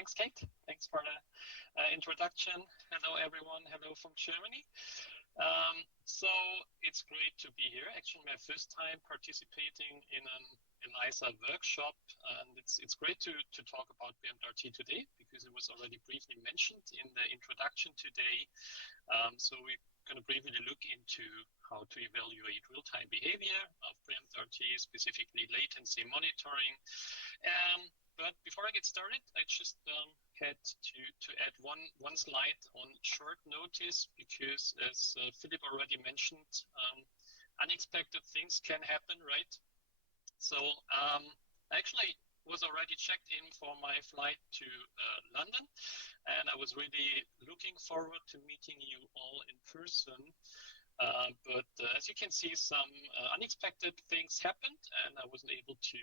Thanks, Kate. Thanks for the introduction. Hello, everyone. Hello from Germany. So it's great to be here. Actually, my first time participating in an ELISA workshop, and it's great to talk about PMRT today because it was already briefly mentioned in the introduction today. So we're going to briefly look into how to evaluate real-time behavior of PMRT, specifically latency monitoring. But before I get started, I just had to add one slide on short notice because, as Philip already mentioned, unexpected things can happen, right? So I actually was already checked in for my flight to London, and I was really looking forward to meeting you all in person. But as you can see, some unexpected things happened, and I wasn't able to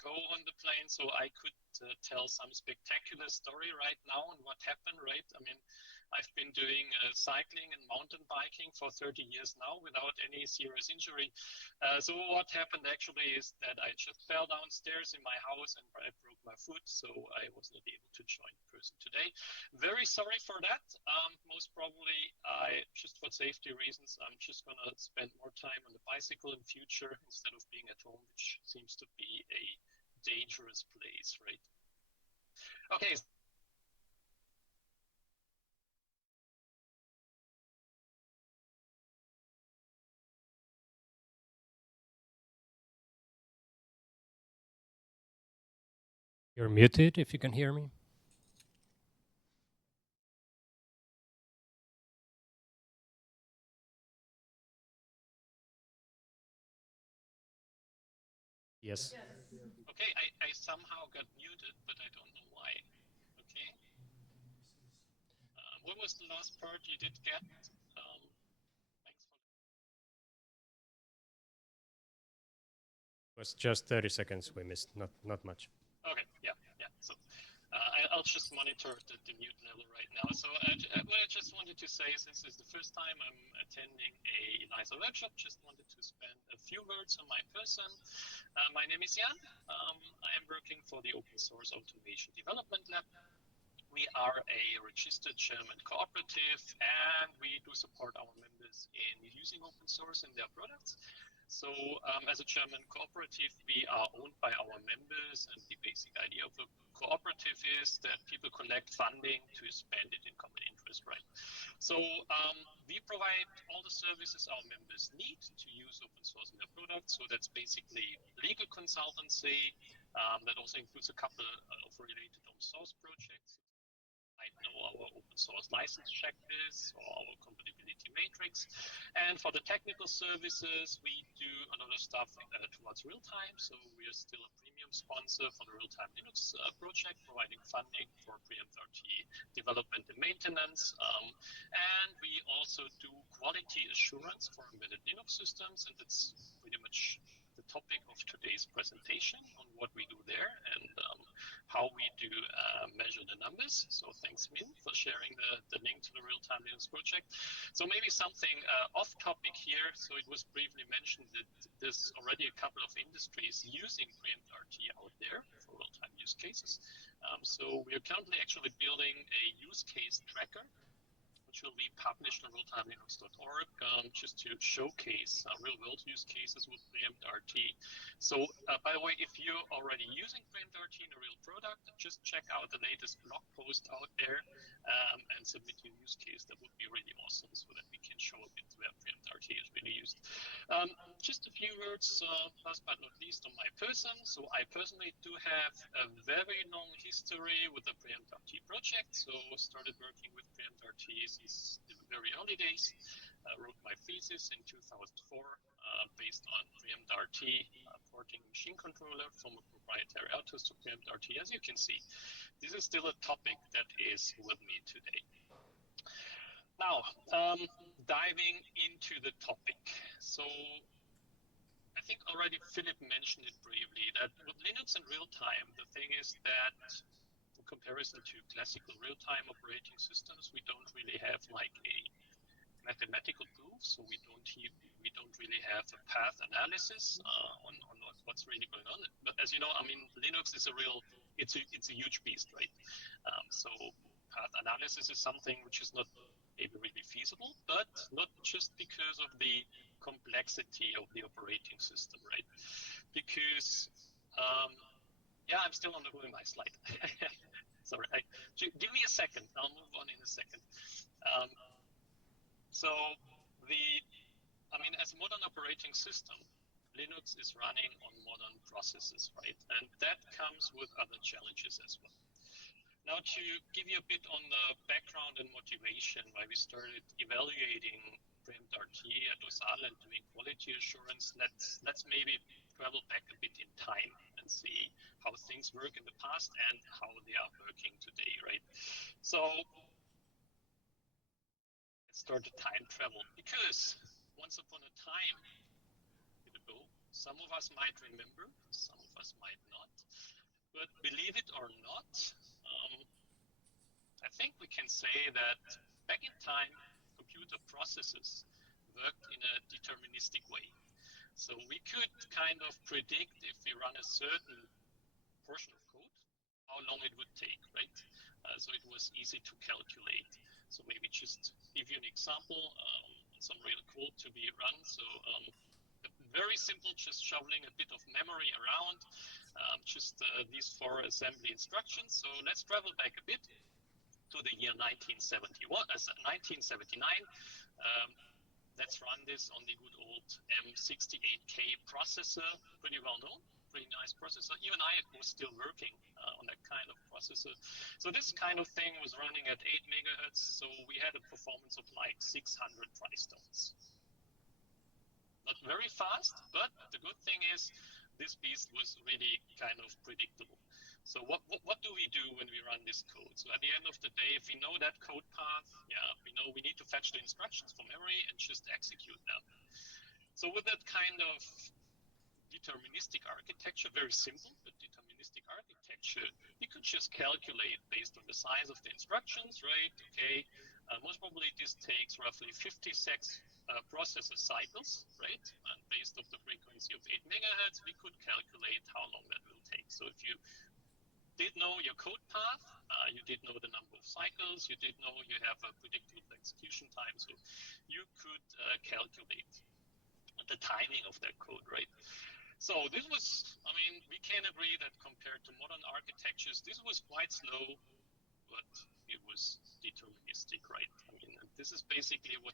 go on the plane, so I could tell some spectacular story right now on what happened, right? I mean, I've been doing cycling and mountain biking for 30 years now without any serious injury. So what happened actually is that I just fell downstairs in my house and I broke my foot, so I was not able to join in person today. Very sorry for that. Most probably, just for safety reasons, I'm just going to spend more time on the bicycle in future instead of being at home, which seems to be a dangerous place, right? Okay. You're muted if you can hear me. Yes. Okay, I somehow got muted, but I don't know why. Okay. What was the last part you did get? Thanks for. It was just 30 seconds we missed, not much. Okay, yeah. So I'll just monitor the mute level right now. So what I just wanted to say, since it's the first time I'm attending a ELISA workshop, just wanted to spend a few words on my person. My name is Jan. I am working for the Open Source Automation Development Lab. We are a registered German cooperative, and we do support our members in using open source in their products. So as a German cooperative, we are owned by our members, and the basic idea of a cooperative is that people collect funding to spend it in common interest, right? So we provide all the services our members need to use open source in their products. So that's basically legal consultancy. That also includes a couple of related open source projects. I know our open source license checklist or our compatibility matrix. And for the technical services, we do a lot of stuff towards real time. So we are still a premium sponsor for the real-time Linux project, providing funding for PMRT development and maintenance. And we also do quality assurance for embedded Linux systems. And that's pretty much the topic of today's presentation on what we do there and how we do measure the numbers. So thanks, Min, for sharing the link to the real-time Linux project. So maybe something off topic here. So it was briefly mentioned that there's already a couple of industries using PMRT out there for real-time use cases. So we are currently actually building a use case tracker, which will be published on realtimelinux.org just to showcase real-world use cases with PMRT. So, by the way, if you're already using PMRT in a real product, just check out the latest blog post out there and submit your use case. That would be really awesome so that we can show a bit where PMRT is really used. Just a few words, last but not least, on my person. So I personally do have a very long history with the PMRT project. So started working with PMRT since the very early days. Wrote my thesis in 2004 based on PMRT, porting machine controller from a proprietary Altus to PMRT. As you can see, this is still a topic that is with me today. Now, diving into the topic. So I think already Philip mentioned it briefly, that with Linux in real time, the thing is that in comparison to classical real-time operating systems, we don't really have like a mathematical proof, so we don't really have a path analysis on what's really going on. But as you know, I mean, Linux is a real it's a huge beast, right? So path analysis is something which is not maybe really feasible, but not just because of the complexity of the operating system, right? Because yeah, I'm still on the my slide. Sorry, give me a second. I'll move on in a second. So I mean, as a modern operating system, Linux is running on modern processes, right? And that comes with other challenges as well. Now, to give you a bit on the background and motivation why we started evaluating preempt RT at OSADL and doing quality assurance, let's maybe travel back a bit in time and see how things work in the past and how they are working today, right? So let's start the time travel, because once upon a time ago, some of us might remember, some of us might not, but believe it or not, I think we can say that back in time, computer processes worked in a deterministic way. So we could kind of predict, if we run a certain portion of code, how long it would take, right? So it was easy to calculate. So maybe just give you an example, some real code to be run. So very simple, just shoveling a bit of memory around, just these 4 assembly instructions. So let's travel back a bit to the year 1979. Let's run this on the good old M68K processor, pretty well known, pretty nice processor. Even I was still working on that kind of processor. So this kind of thing was running at 8 megahertz, so we had a performance of like 600 tristones. Not very fast, but the good thing is this beast was really kind of predictable. So what do we do when we run this code? So at the end of the day, if we know that code path, yeah, we know we need to fetch the instructions from memory and just execute them. So with that kind of deterministic architecture, very simple, but deterministic architecture, we could just calculate based on the size of the instructions, right? Okay, most probably this takes roughly 56 processor cycles, right? And based on the frequency of 8 megahertz, we could calculate how long that will take. So if you did know your code path, you did know the number of cycles, you did know you have a predictable execution time, so you could calculate the timing of that code, right? So this was, I mean, we can agree that compared to modern architectures, this was quite slow, but it was deterministic, right? I mean, this is basically what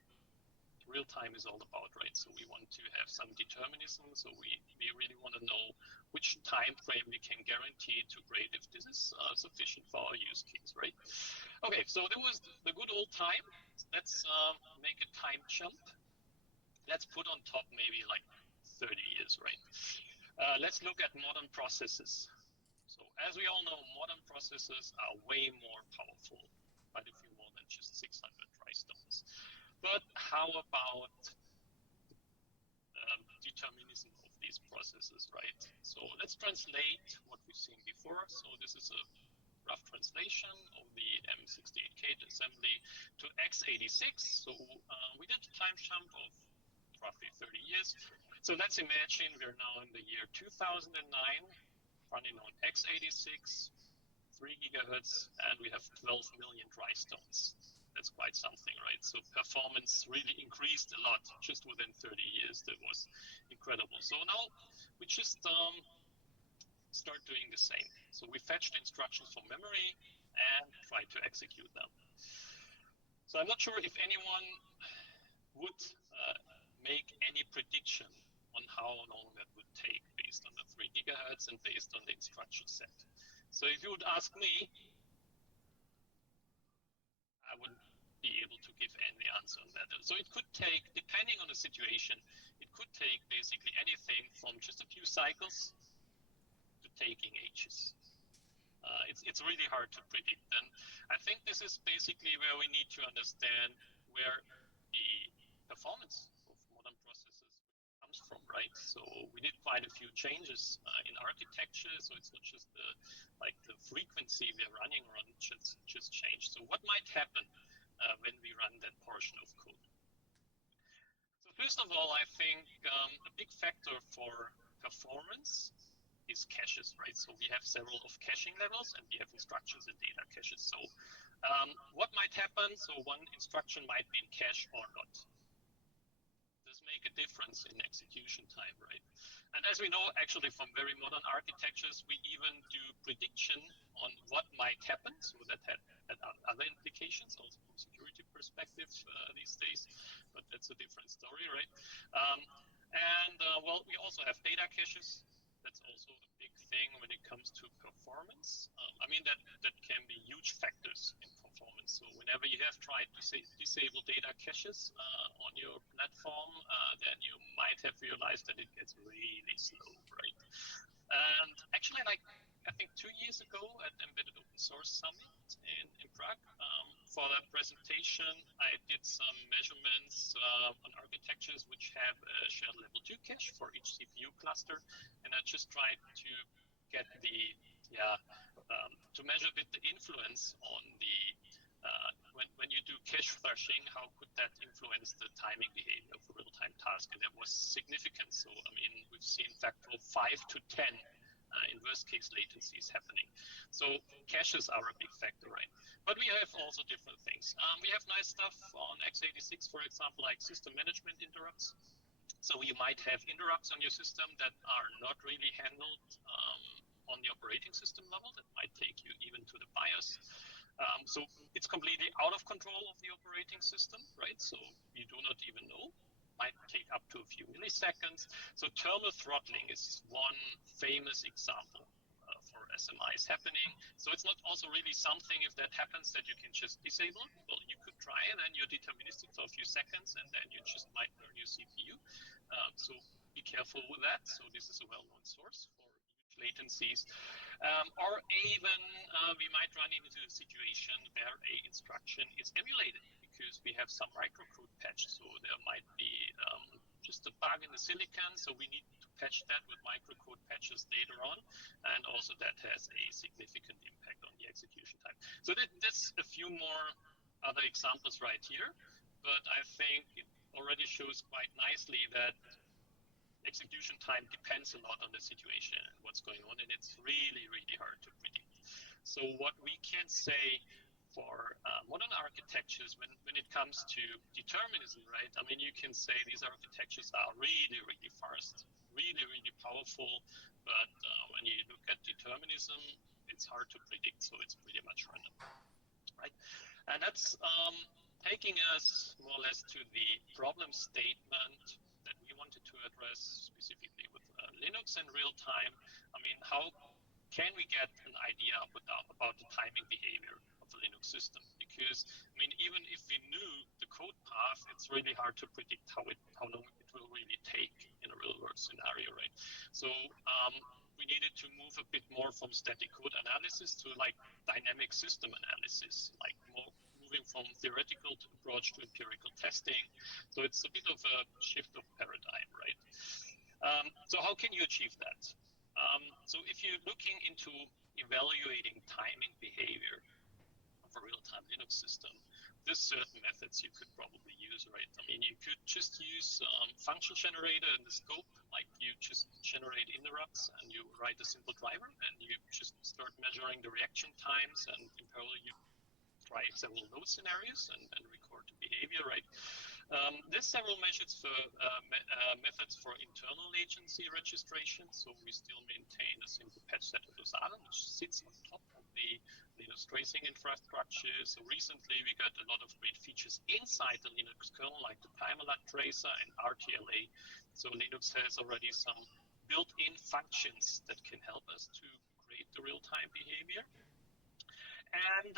real time is all about, right? So we want to have some determinism. So we really want to know which time frame we can guarantee to grade if this is sufficient for our use case, right? Okay, so there was the good old time. Let's make a time jump. Let's put on top maybe like 30 years, right? Let's look at modern processes. So as we all know, modern processes are way more powerful, quite a few more than just 600 tristones. But how about determinism of these processes, right? So let's translate what we've seen before. So this is a rough translation of the M68K assembly to x86. So we did a time jump of roughly 30 years. So let's imagine we're now in the year 2009, running on x86, 3 gigahertz, and we have 12 million tristones. That's quite something, right? So performance really increased a lot just within 30 years. That was incredible. So now we just start doing the same. So we fetch the instructions from memory and try to execute them. So I'm not sure if anyone would make any prediction on how long that would take based on the 3 gigahertz and based on the instruction set. So if you would ask me, I wouldn't be able to give any answer on that. So it could take, depending on the situation, it could take basically anything from just a few cycles to taking ages. It's really hard to predict. And I think this is basically where we need to understand where the performance of modern processes comes from, right? So we did quite a few changes in architecture. So it's not just the frequency we're running on just changed. So what might happen when we run that portion of code? So first of all, I think a big factor for performance is is caches, right? So we have several of caching levels, and we have instructions and data caches. So what might happen? So one instruction might be in cache or not. Does make a difference in execution time, right? And as we know, actually from very modern architectures, we even do prediction on what might happen. So that had other implications also from security perspective these days, but that's a different story, right? Well, we also have data caches. That's also a big thing when it comes to performance. I mean, that can be huge factors in performance. So whenever you have tried to disable data caches on your platform, then you might have realized that it gets really slow, right? And actually, like I think 2 years ago at Embedded Open Source Summit in Prague, for that presentation, I did some measurements on architectures which have a shared level 2 cache for each CPU cluster, and I just tried to get the to measure a bit the influence on the when you do cache thrashing, how could that influence the timing behavior of a real-time task? And that was significant. So I mean, we've seen factor of 5 to 10 in worst case latencies happening. So caches are a big factor, right? But we have also different things. We have nice stuff on x86, for example, like system management interrupts. So you might have interrupts on your system that are not really handled on the operating system level. That might take you even to the BIOS. So it's completely out of control of the operating system, right? So you do not even know. Might take up to a few milliseconds. So terminal throttling is one famous example for SMIs happening. So it's not also really something, if that happens, that you can just disable. Well, you could try it, and you're deterministic for a few seconds, and then you just might burn your CPU. So be careful with that. So this is a well-known source for huge latencies. Or even we might run into a situation where a instruction is emulated, because we have some microcode patch. So there might be just a bug in the silicon. So we need to patch that with microcode patches later on. And also that has a significant impact on the execution time. So that's a few more other examples right here. But I think it already shows quite nicely that execution time depends a lot on the situation and what's going on. And it's really, really hard to predict. So what we can say for modern architectures, when it comes to determinism, right? I mean, you can say these architectures are really, really fast, really, really powerful. But when you look at determinism, it's hard to predict. So it's pretty much random, right? And that's taking us more or less to the problem statement that we wanted to address specifically with Linux in real time. I mean, how can we get an idea about the timing behavior of the Linux system? Because, I mean, even if we knew the code path, it's really hard to predict how long it will really take in a real world scenario, right? So we needed to move a bit more from static code analysis to like dynamic system analysis, like moving from theoretical approach to empirical testing. So it's a bit of a shift of paradigm, right? So how can you achieve that? So if you're looking into evaluating timing behavior of a real-time Linux system, there's certain methods you could probably use, right? I mean, you could just use function generator in the scope, like you just generate interrupts and you write a simple driver and you just start measuring the reaction times, and in parallel you try several load scenarios and record the behavior, right? There's several methods for internal agency registration. So we still maintain a simple patch set of OSADL, which sits on top of the Linux tracing infrastructure. So recently we got a lot of great features inside the Linux kernel, like the timeline tracer and RTLA. So Linux has already some built-in functions that can help us to create the real-time behavior. And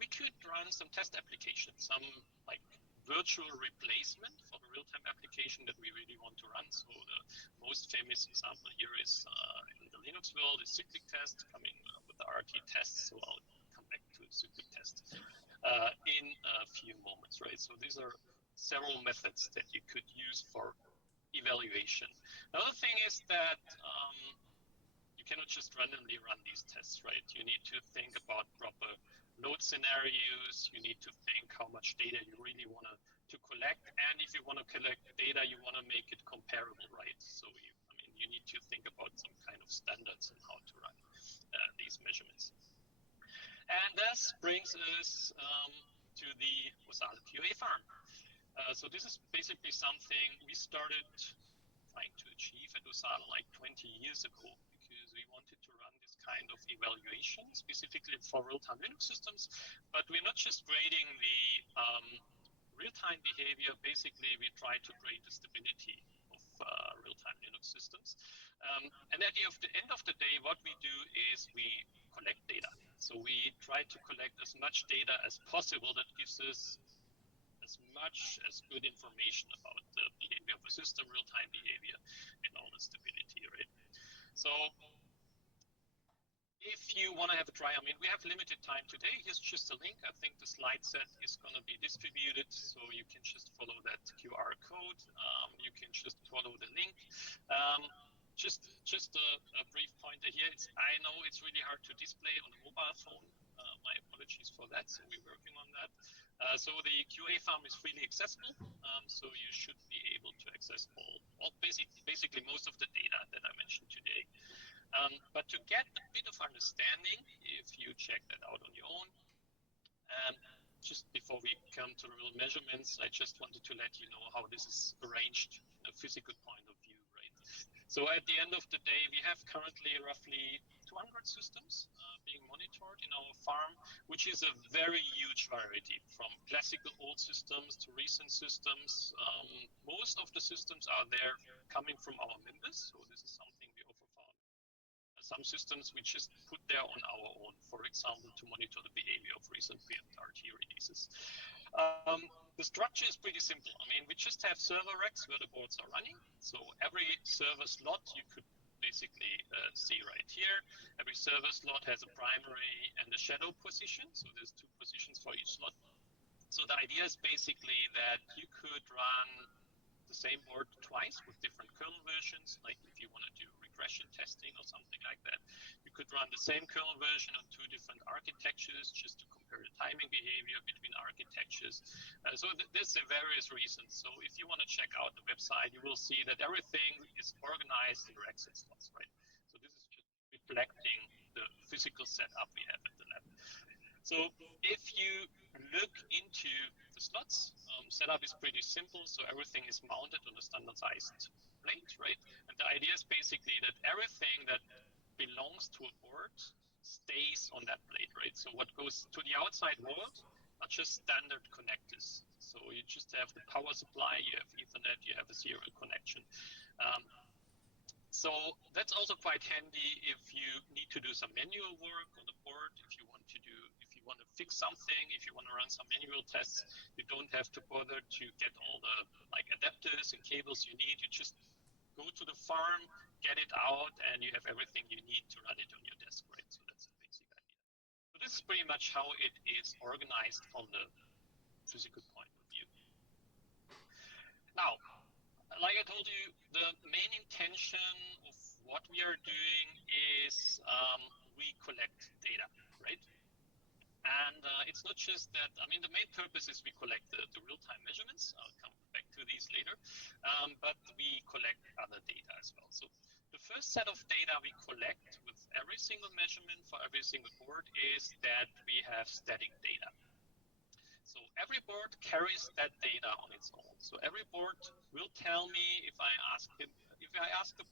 we could run some test applications, some like virtual replacement for the real-time application that we really want to run. So the most famous example here is in the Linux world is cyclictest, coming with the RT tests. So I'll come back to cyclictest in a few moments, right? So these are several methods that you could use for evaluation. Another thing is that you cannot just randomly run these tests, right? You need to think about proper load scenarios. You need to think how much data you really want to collect. And if you want to collect data, you want to make it comparable, right? So I mean, you need to think about some kind of standards on how to run these measurements. And this brings us to the OSADL QA Farm. So this is basically something we started trying to achieve at OSADL like 20 years ago, because we wanted to run this kind of evaluation specifically for real-time Linux systems. But we're not just grading the real-time behavior. Basically, we try to grade the stability of real-time Linux systems. And at the end of the day, what we do is we collect data. So we try to collect as much data as possible that gives us as much as good information about the behavior of a system, real-time behavior, and all the stability, right? So if you want to have a try, I mean, we have limited time today. Here's just a link. I think the slide set is going to be distributed, so you can just follow that QR code. You can just follow the link. Just a brief pointer here. I know it's really hard to display on a mobile phone. My apologies for that. So we're working on that. So the QA farm is freely accessible. So you should be able to access basically most of the data that I mentioned today. But to get a bit of understanding, if you check that out on your own, just before we come to the real measurements, I just wanted to let you know how this is arranged in a physical point of view, right? So at the end of the day, we have currently roughly 200 systems being monitored in our farm, which is a very huge variety from classical old systems to recent systems. Most of the systems are there coming from our members. So this is something we offer for some systems we just put there on our own, for example, to monitor the behavior of recent RT releases. The structure is pretty simple. I mean, we just have server racks where the boards are running. So every server slot you could basically see right here. Every server slot has a primary and a shadow position. So there's 2 positions for each slot. So the idea is basically that you could run the same board twice with different kernel versions. Like if you want to do regression testing or something like that, you could run the same kernel version on 2 different architectures just to compare the timing behavior between architectures. So there's various reasons. So if you want to check out the website, you will see that everything is organized in racks and slots, right? So this is just reflecting the physical setup we have at the lab. So if you look into the slots, setup is pretty simple. So everything is mounted on a standardized plate, right? And the idea is basically that everything that belongs to a board stays on that plate, right? So what goes to the outside world are just standard connectors. So you just have the power supply, you have Ethernet, you have a serial connection. So that's also quite handy if you need to do some manual work on the board, if you want to fix something, if you want to run some manual tests, you don't have to bother to get all the adapters and cables you need. You just go to the farm, get it out, and you have everything you need to run it on your desk, right? So that's the basic idea. So this is pretty much how it is organized from the physical point of view. Now, like I told you, the main intention of what we are doing is we collect data, right? And it's not just that, I mean, the main purpose is we collect the real-time measurements. I'll come back to these later, but we collect other data as well. So the first set of data we collect with every single measurement for every single board is that we have static data. So every board carries that data on its own. So every board will tell me if I ask the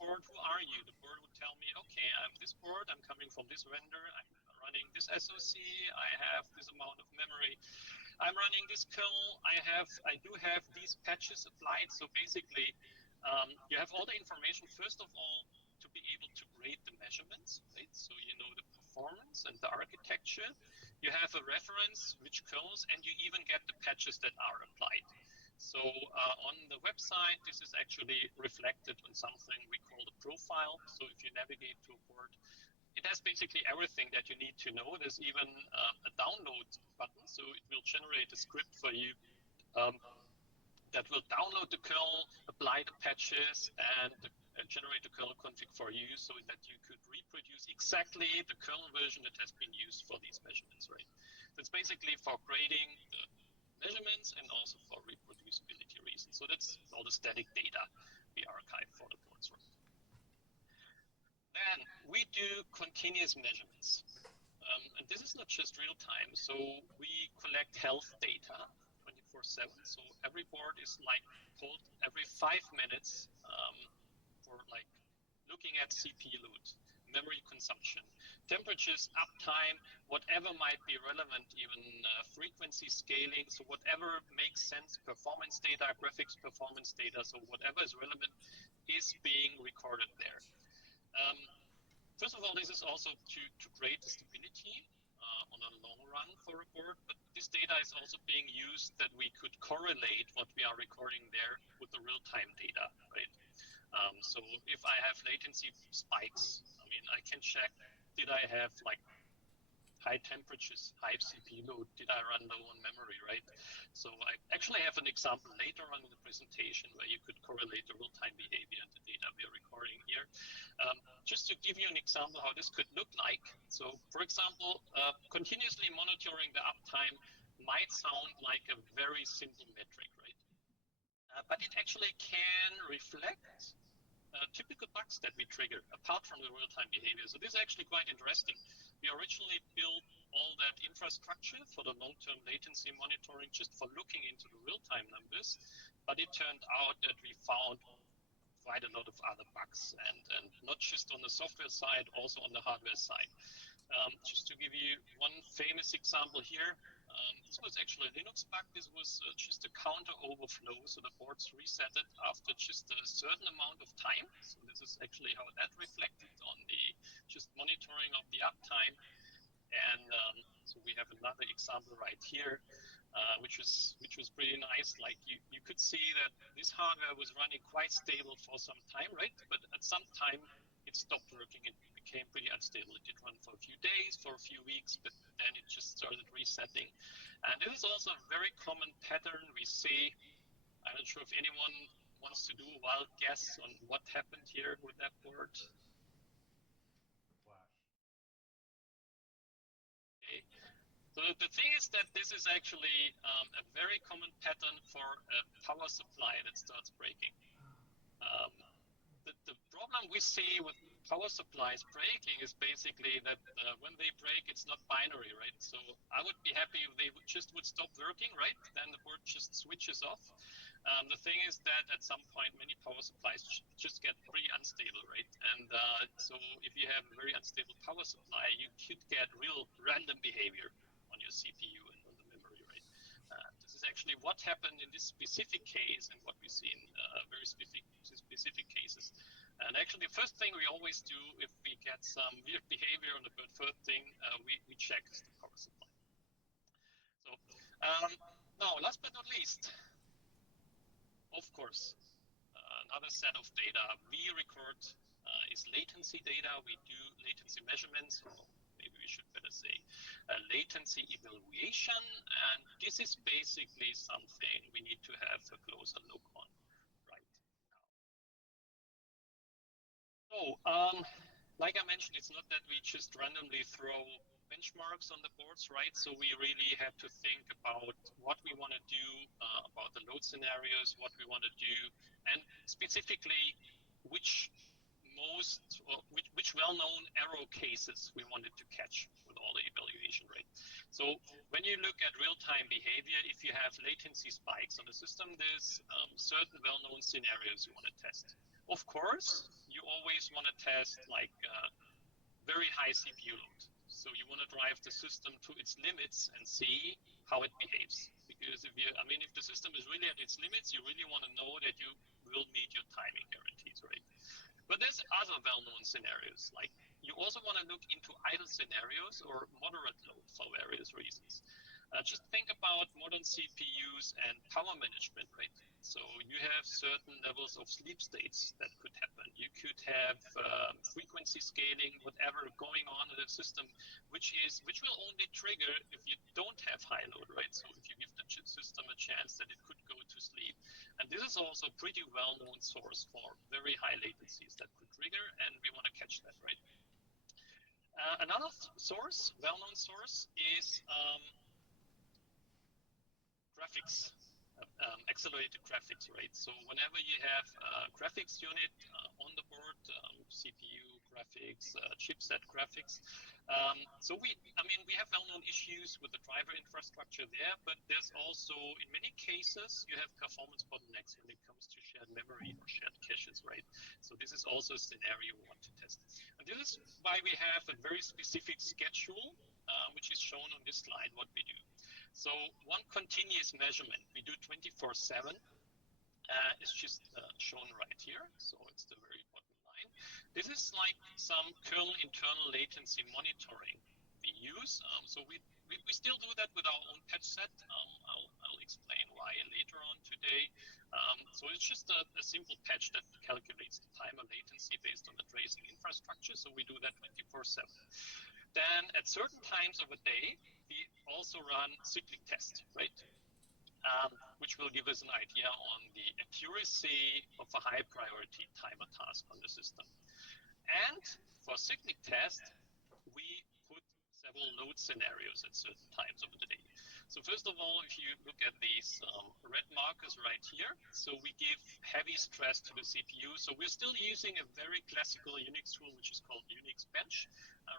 board, who are you? The board would tell me, okay, I'm this board, I'm coming from this vendor, I'm running this SoC, I have this amount of memory, I'm running this kernel, I do have these patches applied. So basically, you have all the information, first of all, to be able to grade the measurements, right? So you know the performance and the architecture. You have a reference, which kernels, and you even get the patches that are applied. So on the website, this is actually reflected on something we call the profile. So if you navigate to a board, it has basically everything that you need to know. There's even a download button. So it will generate a script for you that will download the kernel, apply the patches, and generate the kernel config for you so that you could reproduce exactly the kernel version that has been used for these measurements, right? That's basically for grading the measurements and also for reproducibility reasons. So that's all the static data we archive for the boards, right? we do continuous measurements. And this is not just real time. So we collect health data 24/7. So every board is like pulled every 5 minutes for like looking at CPU load, memory consumption, temperatures, uptime, whatever might be relevant, even frequency scaling. So whatever makes sense, performance data, graphics performance data. So whatever is relevant is being recorded there. First of all, this is also to create the stability on a long run for a board, but this data is also being used that we could correlate what we are recording there with the real-time data, right? So if I have latency spikes, I mean, I can check, did I have like high temperatures, high CPU load, did I run low on memory, right? So I actually have an example later on in the presentation where you could correlate the real-time behavior and the data we are recording here. Just to give you an example how this could look like. So for example, continuously monitoring the uptime might sound like a very simple metric, right? But it actually can reflect typical bugs that we trigger apart from the real-time behavior. So this is actually quite interesting. We originally built all that infrastructure for the long-term latency monitoring just for looking into the real-time numbers, but it turned out that we found quite a lot of other bugs, and not just on the software side, also on the hardware side. Just to give you one famous example here, this was actually a Linux bug. This was just a counter overflow, so the boards resetted after just a certain amount of time. So this is actually how that reflected on the just monitoring of the uptime. And so we have another example right here, which was pretty nice. Like you could see that this hardware was running quite stable for some time, right? But at some time it stopped working. It became pretty unstable. It did run for a few days, for a few weeks, but then it just started resetting. And this is also a very common pattern we see. I'm not sure if anyone wants to do a wild guess on what happened here with that board. Okay. So the thing is that this is actually a very common pattern for a power supply that starts breaking. The problem we see with power supplies breaking is basically that when they break, it's not binary, right? So I would be happy if they would stop working, right? Then the board just switches off. The thing is that at some point, many power supplies just get pretty unstable, right? And so if you have a very unstable power supply, you could get real random behavior on your CPU and on the memory, right? This is actually what happened in this specific case and what we see in very specific cases. And actually, the first thing we always do if we get some weird behavior on the board, first thing we check is the power supply. So now, last but not least, of course, another set of data we record is latency data. We do latency measurements, or maybe we should better say latency evaluation. And this is basically something we need to have a closer look on right now. So, like I mentioned, it's not that we just randomly throw benchmarks on the boards, right? So we really had to think about what we want to do, about the load scenarios, what we want to do, and specifically which well-known error cases we wanted to catch with all the evaluation, right? So when you look at real-time behavior, if you have latency spikes on the system, there's certain well-known scenarios you want to test. Of course, you always want to test like very high CPU load. So you want to drive the system to its limits and see how it behaves. Because if the system is really at its limits, you really want to know that you will meet your timing guarantees, right? But there's other well-known scenarios. Like you also want to look into idle scenarios or moderate load for various reasons. Just think about modern CPUs and power management, right? So you have certain levels of sleep states that could happen. You could have frequency scaling, whatever going on in the system, which will only trigger if you don't have high load, right? So if you give the system a chance that it could go to sleep. And this is also a pretty well-known source for very high latencies that could trigger, and we want to catch that, right? Another source, well-known source, is graphics, accelerated graphics, right? So whenever you have a graphics unit on the board, CPU, graphics, chipset graphics. So we have well-known issues with the driver infrastructure there, but there's also, in many cases, you have performance bottlenecks when it comes to shared memory or shared caches, right? So this is also a scenario we want to test. And this is why we have a very specific schedule, which is shown on this slide, what we do. So one continuous measurement, we do 24/7, is just shown right here. So it's the very bottom line. This is like some kernel internal latency monitoring we use. So we still do that with our own patch set. I'll explain why later on today. So it's just a simple patch that calculates the timer latency based on the tracing infrastructure. So we do that 24/7. Then at certain times of a day, we also run cyclic test, right? Which will give us an idea on the accuracy of a high priority timer task on the system. And for cyclic test, we put several load scenarios at certain times of the day. So first of all, if you look at these red markers right here, so we give heavy stress to the CPU. So we're still using a very classical Unix tool, which is called Unix Bench,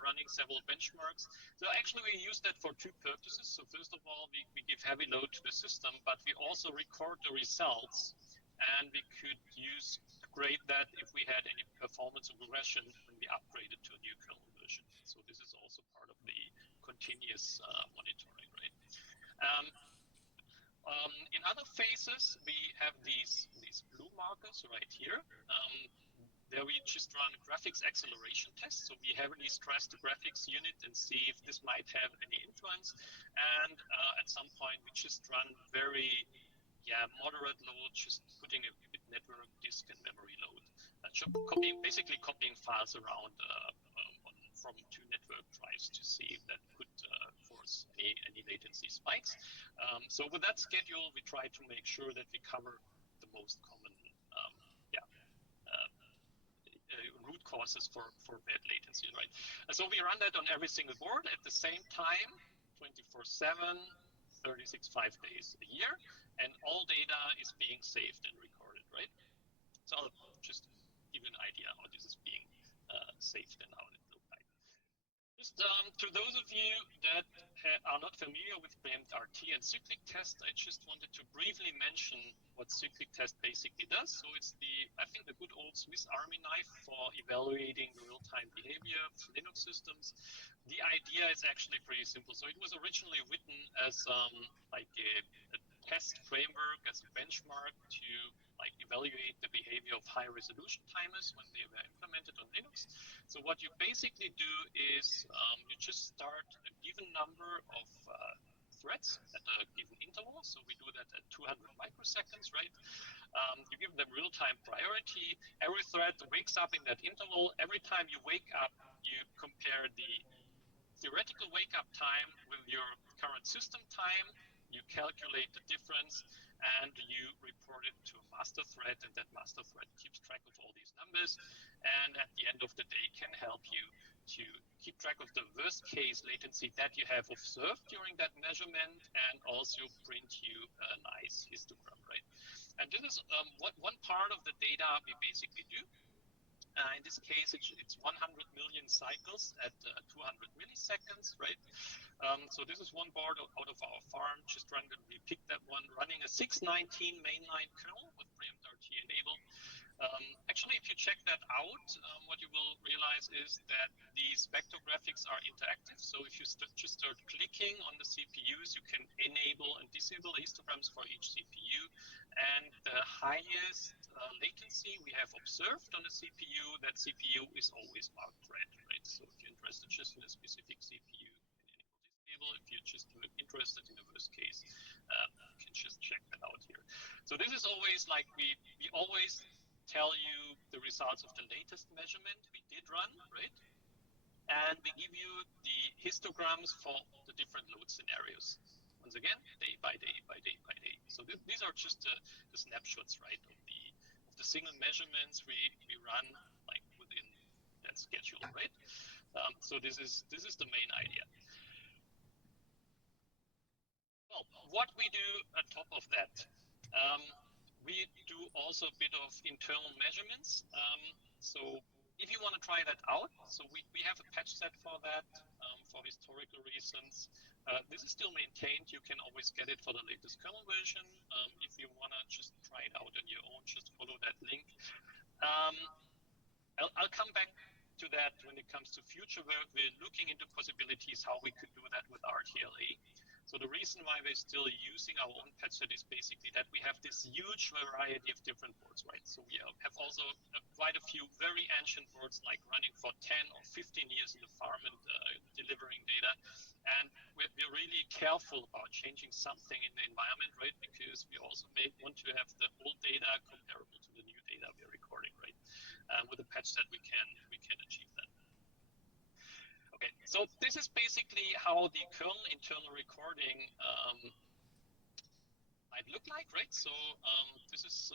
running several benchmarks. So actually we use that for two purposes. So first of all, we give heavy load to the system, but we also record the results, and we could grade that if we had any performance regression when we upgraded to a new kernel version. So this is also part of the continuous monitoring, right? In other phases, we have these blue markers right here. There we just run graphics acceleration tests. So we heavily stress the graphics unit and see if this might have any influence. And at some point, we just run very moderate load, just putting a bit network disk and memory load. Basically copying files around from two network drives to see if that could force any latency spikes. So with that schedule, we try to make sure that we cover the most common root causes for bad latency, right? So we run that on every single board at the same time, 24/7, 365 days a year, and all data is being saved and recorded, right? So I'll just give you an idea how this is being saved and how it looks like. Just to those of you that are not familiar with preempt RT and cyclic test, I just wanted to briefly mention what cyclic test basically does. So it's I think the good old Swiss Army knife for evaluating the real-time behavior of Linux systems. The idea is actually pretty simple. So it was originally written as like a test framework, as a benchmark to like evaluate the behavior of high resolution timers when they were implemented on Linux. So what you basically do is you just start a given number of threads at a given interval. So we do that at 200 microseconds, right? You give them real-time priority. Every thread wakes up in that interval. Every time you wake up, you compare the theoretical wake-up time with your current system time. You calculate the difference, and you report it to a master thread, and that master thread keeps track of all these numbers, and at the end of the day can help you to keep track of the worst case latency that you have observed during that measurement, and also print you a nice histogram, right? And this is one part of the data we basically do. In this case, it's 100 million cycles at 200 milliseconds, right? So this is one board out of our farm, just randomly picked that one, running a 619 mainline kernel with preempt RT enabled. Actually, if you check that out, what you will realize is that these vector graphics are interactive. So if you just start clicking on the CPUs, you can enable and disable histograms for each CPU. And the highest latency we have observed on the CPU, that CPU is always marked red, right? So if you're interested just in a specific CPU, you can enable disable. If you're just interested in the worst case, you can just check that out here. So this is always like we always tell you the results of the latest measurement we did run, right? And we give you the histograms for the different load scenarios. Once again, day by day by day by day. So these are just the snapshots, right, of the single measurements we run like within that schedule, right? So this is the main idea. Well, what we do on top of that, we do also a bit of internal measurements. So if you want to try that out, so we have a patch set for that for historical reasons. This is still maintained. You can always get it for the latest kernel version. If you want to just try it out on your own, just follow that link. I'll come back to that when it comes to future work. We're looking into possibilities how we could do that with RTLA. So the reason why we're still using our own patch set is basically that we have this huge variety of different boards, right? So we have also quite a few very ancient boards, like running for 10 or 15 years in the farm and delivering data. And we're really careful about changing something in the environment, right? Because we also may want to have the old data comparable to the new data we're recording, right? With a patch set, we can achieve that. Okay, so this is basically how the kernel internal recording might look like, right? So this is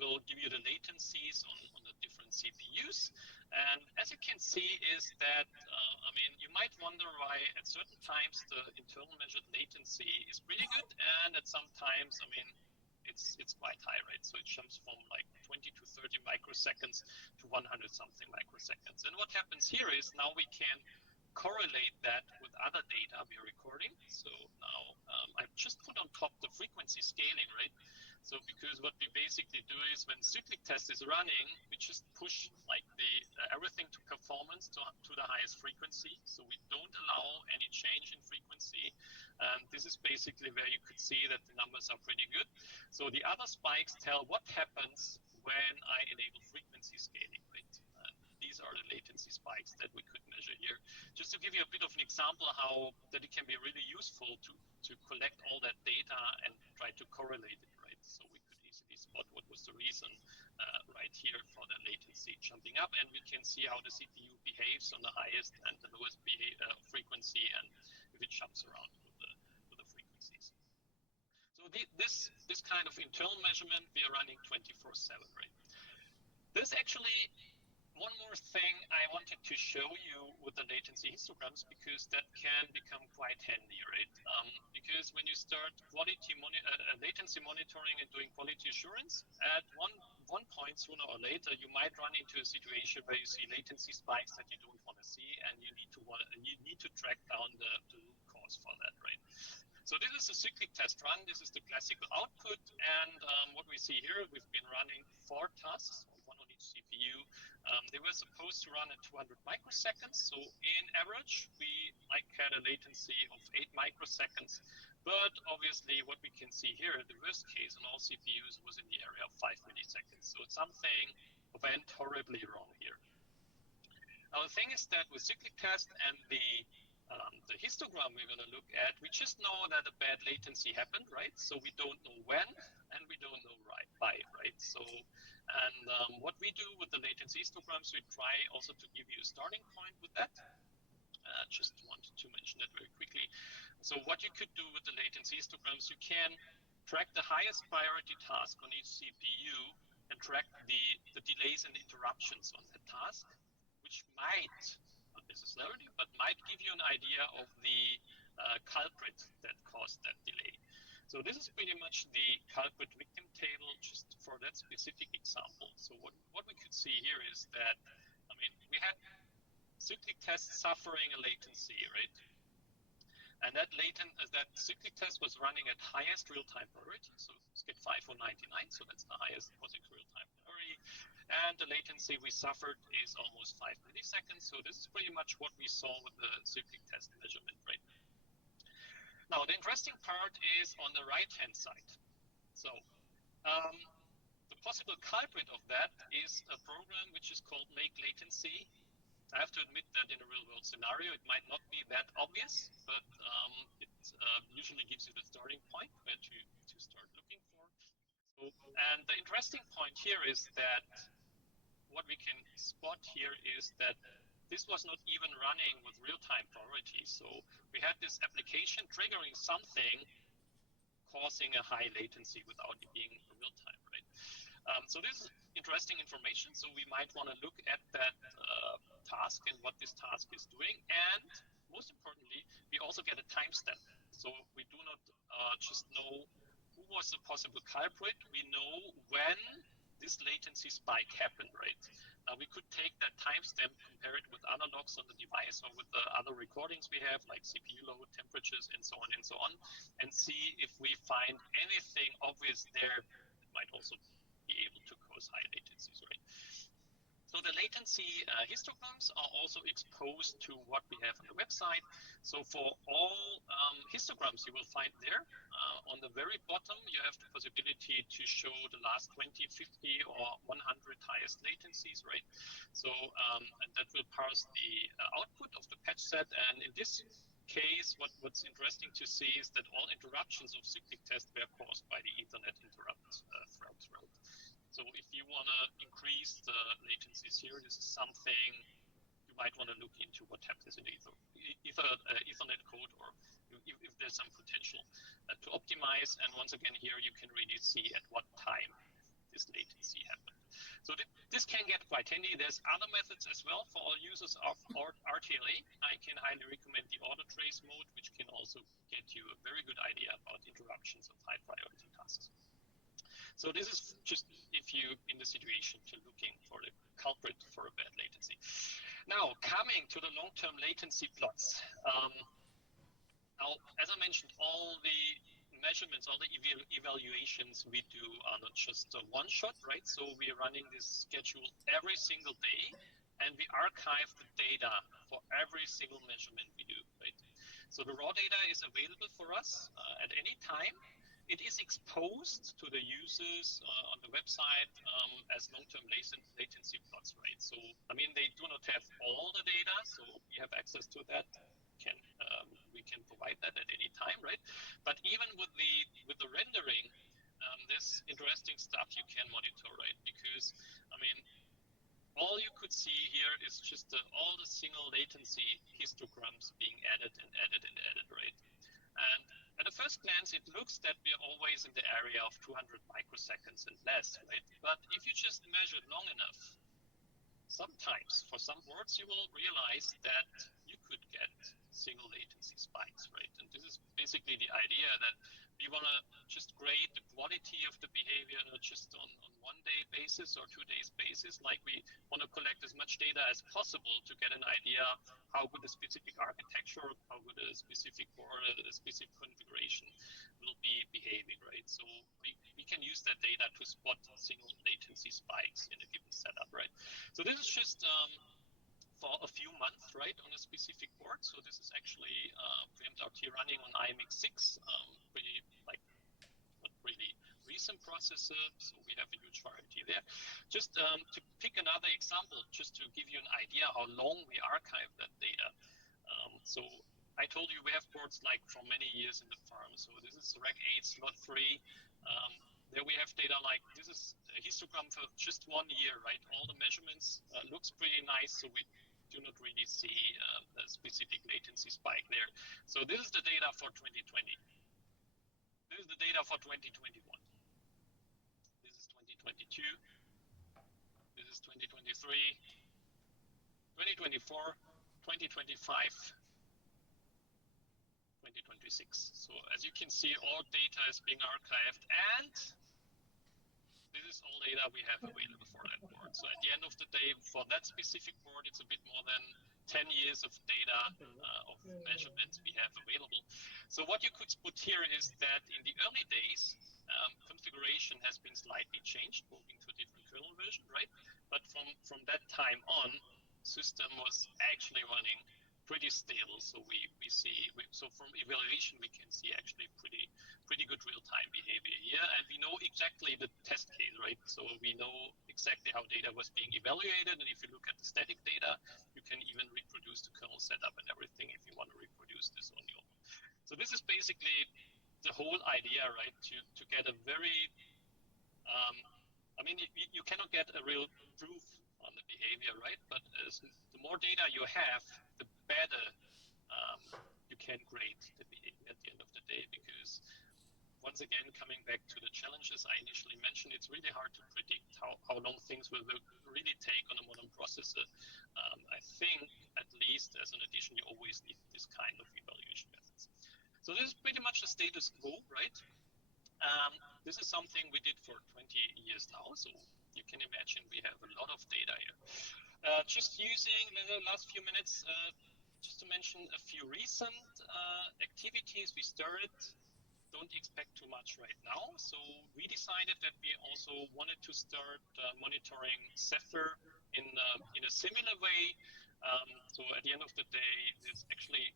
will give you the latencies on the different CPUs. And as you can see is that, I mean, you might wonder why at certain times the internal measured latency is pretty good, and at some times, I mean, it's quite high, right? So it jumps from like 20 to 30 microseconds to 100 something microseconds. And what happens here is now we can correlate that with other data we're recording. So now I've just put on top the frequency scaling, right? So because what we basically do is when cyclictest is running, we just push like everything to performance to the highest frequency. So we don't allow any change in frequency. This is basically where you could see that the numbers are pretty good. So the other spikes tell what happens when I enable frequency scaling, right? These are the latency spikes that we could measure here. Just to give you a bit of an example how that it can be really useful to collect all that data and try to correlate it, right? So we could easily spot what was the reason right here for the latency jumping up, and we can see how the CPU behaves on the highest and the lowest frequency, and if it jumps around with the frequencies. So this kind of internal measurement we are running 24/7, right? There's actually one more thing I wanted to show you with the latency histograms, because that can become quite handy, right? Because when you start latency monitoring and doing quality assurance, at one point sooner or later you might run into a situation where you see latency spikes that you don't want to see, and you need to track down the root cause for that, right? So this is a cyclictest run. This is the classical output, and what we see here, we've been running 4 tasks, one on each CPU. They were supposed to run at 200 microseconds. So in average, we had a latency of 8 microseconds. But obviously, what we can see here, the worst case on all CPUs was in the area of 5 milliseconds. So something went horribly wrong here. Now, the thing is that with cyclictest and the histogram we're going to look at, we just know that a bad latency happened, right? So we don't know when, and we don't know why, right? So, and what we do with the latency histograms, we try also to give you a starting point with that. Just wanted to mention that very quickly. So what you could do with the latency histograms, you can track the highest priority task on each CPU and track the delays and interruptions on that task, which might, not necessarily, but might give you an idea of the culprit that caused that delay. So this is pretty much the culprit victim table just for that specific example. So what we could see here is that, I mean, we had cyclictest suffering a latency, right? And that cyclictest was running at highest real-time priority, so SCID 5099, so that's the highest POSIX real-time priority. And the latency we suffered is almost 5 milliseconds. So this is pretty much what we saw with the cyclictest measurement, right? Now, the interesting part is on the right-hand side. So the possible culprit of that is a program which is called make latency. I have to admit that in a real-world scenario, it might not be that obvious, but it usually gives you the starting point where to start looking for. So, and the interesting point here is that what we can spot here is that this was not even running with real-time priority. So we had this application triggering something causing a high latency without it being real-time, right? So this is interesting information. So we might want to look at that task and what this task is doing. And most importantly, we also get a timestamp. So we do not just know who was the possible culprit. We know when this latency spike happened, right? Now we could take that timestamp, compare it with other logs on the device or with the other recordings we have, like CPU load, temperatures, and so on, and see if we find anything obvious there that might also be able to cause high latencies, right? So the latency histograms are also exposed to what we have on the website. So for all histograms you will find there, on the very bottom you have the possibility to show the last 20, 50, or 100 highest latencies, right? So and that will parse the output of the patch set. And in this case, what's interesting to see is that all interruptions of cyclic test were caused by the Ethernet interrupt thread. So if you want to increase the latencies here, this is something you might want to look into, what happens in the Ethernet code, or if there's some potential to optimize. And once again, here you can really see at what time this latency happened. So this can get quite handy. There's other methods as well for all users of RTLA. I can highly recommend the auto trace mode, which can also get you a very good idea about interruptions of high priority tasks. So this is just if you in the situation to looking for the culprit for a bad latency. Now coming to the long-term latency plots. Now, as I mentioned, all the measurements, all the evaluations we do are not just a one-shot, right? So we're running this schedule every single day, and we archive the data for every single measurement we do, right? So the raw data is available for us at any time. It is exposed to the users on the website as long-term latency plots, right? So, I mean, they do not have all the data, so we have access to that. We can provide that at any time, right? But even with the rendering, there's interesting stuff you can monitor, right? Because, I mean, all you could see here is just all the single latency histograms being added, right? And at a first glance, it looks that we're always in the area of 200 microseconds and less, right? But if you just measure it long enough, sometimes for some words you will realize that you could get single latency spikes, right? And this is basically the idea that we want to just grade the quality of the behavior not just on 1 day basis or 2 days basis. Like we want to collect as much data as possible to get an idea how good a specific architecture, how good a specific board, a specific configuration will be behaving, right? So we can use that data to spot single latency spikes in a given setup, right? So this is just for a few months, right, on a specific board. So this is actually PreemptRT running on IMX6, pretty like not really recent processor, so we have a huge variety there. Just to pick another example, just to give you an idea how long we archive that data. So I told you we have boards like for many years in the farm. So this is Rack 8 slot 3. There we have data like this is a histogram for just 1 year, right? All the measurements looks pretty nice, so we do not really see a specific latency spike there. So this is the data for 2020. This is the data for 2021. This is 2022. This is 2023, 2024, 2025, 2026. So as you can see, all data is being archived, and this is all data we have available for that board. So at the end of the day, for that specific board, it's a bit more than 10 years of data of measurements we have available. So what you could put here is that in the early days, configuration has been slightly changed, moving to a different kernel version, right? But from that time on, system was actually running pretty stable. So so from evaluation we can see actually pretty good real-time behavior here, and we know exactly the test case, right? So we know exactly how data was being evaluated, and if you look at the static data, you can even reproduce the kernel setup and everything if you want to reproduce this on your own. So this is basically the whole idea, right? To get a very I mean, you cannot get a real proof on the behavior, right? But the more data you have, the better you can grade the behavior at the end of the day. Because once again, coming back to the challenges I initially mentioned, it's really hard to predict how long things will really take on a modern processor. I think, at least as an addition, you always need this kind of evaluation methods. So this is pretty much the status quo, right? This is something we did for 20 years now. So you can imagine we have a lot of data here. Just using the last few minutes, just to mention a few recent activities we started. Don't expect too much right now. So we decided that we also wanted to start monitoring Cepher in a similar way. So at the end of the day, there's actually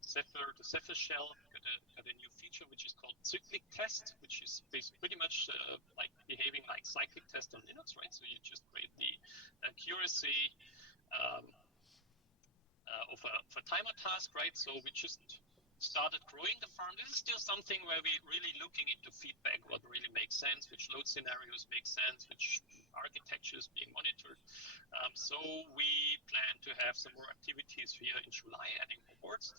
Cepher, the Cepher shell got a new feature which is called cyclictest, which is pretty much like behaving like cyclictest on Linux, right? So you just create the accuracy of a timer task, right? So we just started growing the farm. This is still something where we're really looking into feedback, what really makes sense, which load scenarios make sense, which architecture is being monitored. So we plan to have some more activities here in July, adding more boards.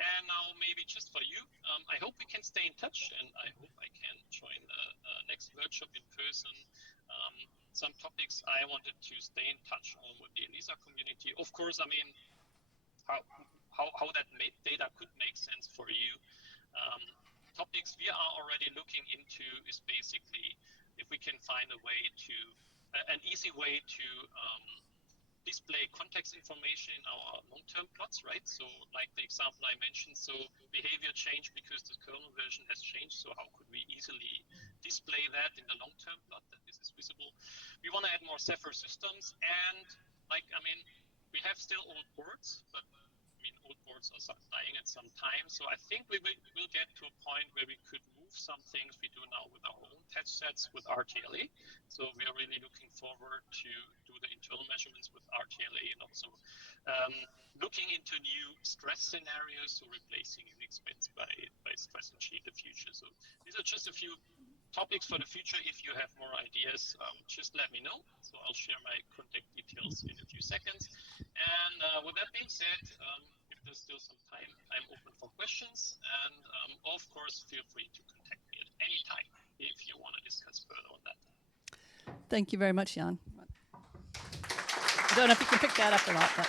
And now maybe just for you, I hope we can stay in touch, and I hope I can join the next workshop in person. Some topics I wanted to stay in touch on with the ELISA community. Of course, I mean, how that data could make sense for you. Topics we are already looking into is basically if we can find a way to, an easy way to display context information in our long-term plots, right? So like the example I mentioned, so behavior changed because the kernel version has changed. So how could we easily display that in the long-term plot that this is visible? We want to add more Cepher systems, and like, I mean, we have still old boards, but I mean, old boards are dying at some time. So I think we will get to a point where we could move some things we do now with our own test sets with RTLA. So we are really looking forward to do the internal measurements with RTLA, and also looking into new stress scenarios, so replacing Unix bits by stress and in the future. So these are just a few topics for the future. If you have more ideas, just let me know. So I'll share my contact details in a few seconds. And with that being said, if there's still some time, I'm open for questions. And of course, feel free to contact me at any time if you want to discuss further on that. Thank you very much, Jan. I don't know if you can pick that up or not. But.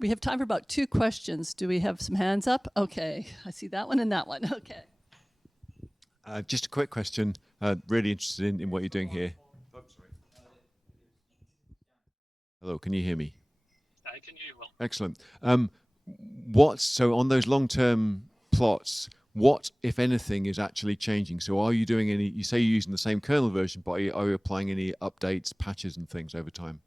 We have time for about 2 questions. Do we have some hands up? Okay, I see that one and that one. Okay. Just a quick question. Really interested in what you're doing here. Oh, sorry. Hello, can you hear me? I can hear you well. Excellent. So on those long-term plots, what, if anything, is actually changing? So are you doing any, you say you're using the same kernel version, but are you applying any updates, patches and things over time?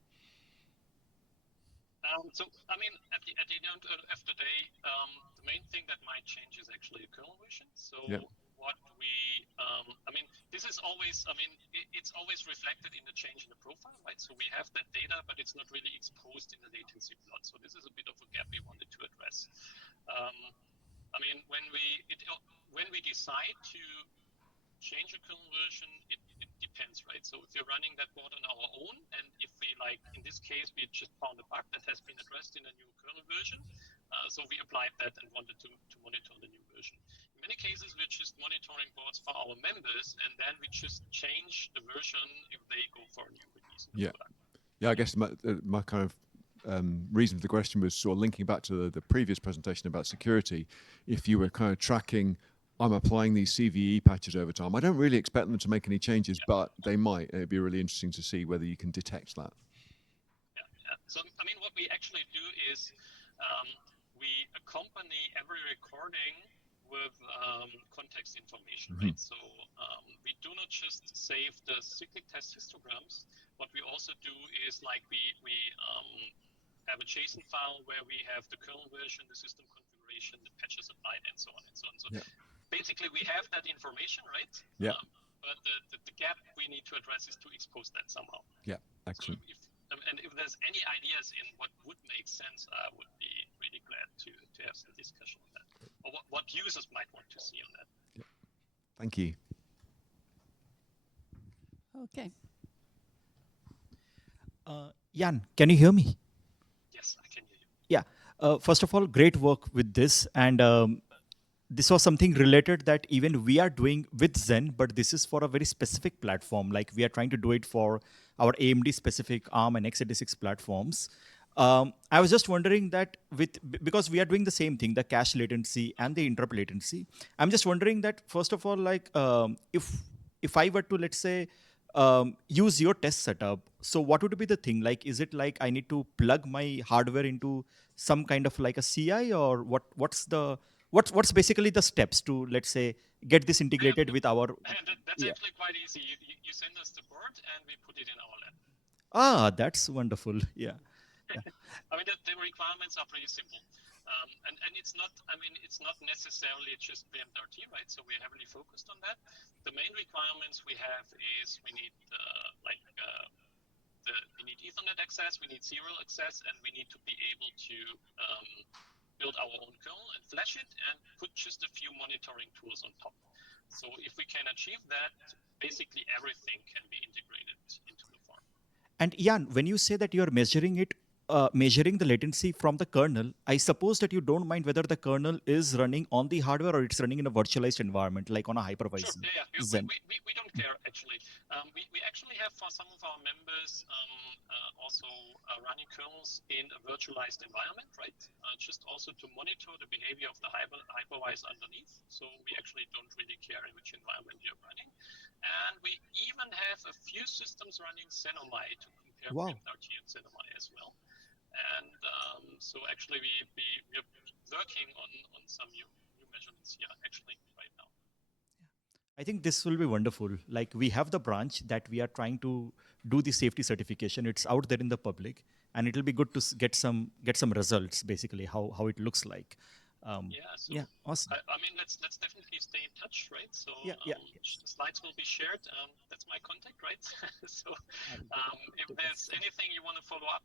So, I mean, at the end of the day, the main thing that might change is actually a kernel version. So yep. What we, I mean, this is always, I mean, it's always reflected in the change in the profile, right? So we have that data, but it's not really exposed in the latency plot. So this is a bit of a gap we wanted to address. I mean, when we decide to change a kernel version, it depends, right? So if you're running that board on our own, and if we, like in this case, we just found a bug that has been addressed in a new kernel version, so we applied that and wanted to monitor the new version. In many cases, we're just monitoring boards for our members, and then we just change the version if they go for a new release. Yeah, yeah. I guess my kind of reason for the question was sort of linking back to the previous presentation about security. If you were kind of tracking, I'm applying these CVE patches over time. I don't really expect them to make any changes, but they might. It'd be really interesting to see whether you can detect that. Yeah. So, I mean, what we actually do is we accompany every recording with context information, right? So we do not just save the cyclictest histograms. What we also do is like we have a JSON file where we have the kernel version, the system configuration, the patches applied, and so on and so on. So basically, we have that information, right? Yeah. But the gap we need to address is to expose that somehow. Yeah, excellent. So if there's any ideas in what would make sense, I would be really glad to have some discussion on that, or what users might want to see on that. Yeah. Thank you. Okay. Jan, can you hear me? Yes, I can hear you. Yeah. First of all, great work with this. And this was something related that even we are doing with Zen, but this is for a very specific platform. Like we are trying to do it for our AMD specific ARM and x86 platforms. I was just wondering that because we are doing the same thing, the cache latency and the interrupt latency. I'm just wondering that first of all, like if if I were to, let's say, use your test setup, so what would be the thing? Like, is it like I need to plug my hardware into some kind of like a CI, or what's basically the steps to, let's say, get this integrated with our? That's Yeah. actually quite easy. You send us the board and we put it in our lab. Ah, that's wonderful. Yeah. I mean, the requirements are pretty simple. And it's not, I mean, it's not necessarily just BMRT, right? So we're heavily focused on that. The main requirements we have is we need we need Ethernet access, we need serial access, and we need to be able to build our own kernel and flash it and put just a few monitoring tools on top. So if we can achieve that, basically everything can be integrated into the farm. And Jan, when you say that you're measuring the latency from the kernel, I suppose that you don't mind whether the kernel is running on the hardware or it's running in a virtualized environment, like on a hypervisor. Sure, yeah. Zen. We don't care, actually. We actually have, for some of our members, also running kernels in a virtualized environment, right? Just also to monitor the behavior of the hypervisor underneath. So we actually don't really care in which environment you're running. And we even have a few systems running Xenomai to compare Wow. BMRT and Xenomai as well. And so actually we're working on some new measurements here actually right now. I think this will be wonderful. Like, we have the branch that we are trying to do the safety certification. It's out there in the public, and it'll be good to get some results, basically how it looks like. So Awesome. I mean, let's definitely stay in touch, right? So slides will be shared. That's my contact, right? So if there's anything you want to follow up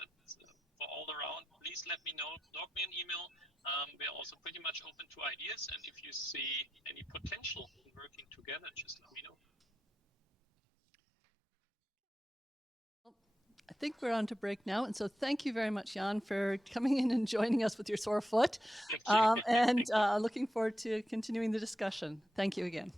that's for all around, please let me know. Drop me an email. We're also pretty much open to ideas, and if you see any potential in working together, just let me know. I think we're on to break now. And so thank you very much, Jan, for coming in and joining us with your sore foot. And looking forward to continuing the discussion. Thank you again.